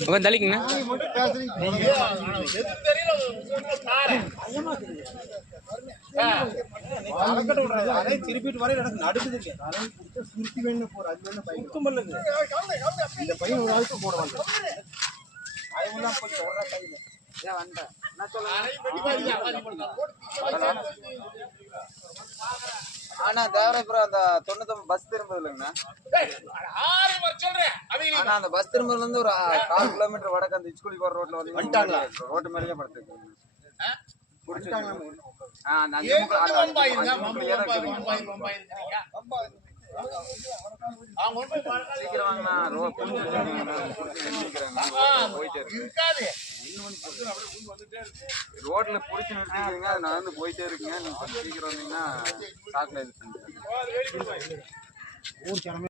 கொஞ்சம் தள்ளிக்குங்க. திருப்பிட்டு வர எனக்கு நடுக்குது. சுருத்தி வேணும் போற அது வேணும் இந்த பையன் ஒரு ஆளுக்கு போடுவாங்க. அதெல்லாம் போய் சொல்ற கையில வந்தேன். நான் ஆனா தேவரபுரம் அந்த 99 பஸ் திரும்புது இல்லைங்கண்ணா. ஆனா அந்த பஸ் திரும்புதுல இருந்து ஒரு 4 கிலோமீட்டர் வடக்கு அந்த ஸ்கூலுக்கு போற ரோட்ல வந்து ரோட்டு மேலேயே படுத்துருக்கு. ரோட்ல புடிச்சு நிறுத்திக்கிறீங்க, அது நடந்து போயிட்டே இருக்குங்க. நீங்க சீக்கிரம் வந்தீங்கன்னா சாக்குல இது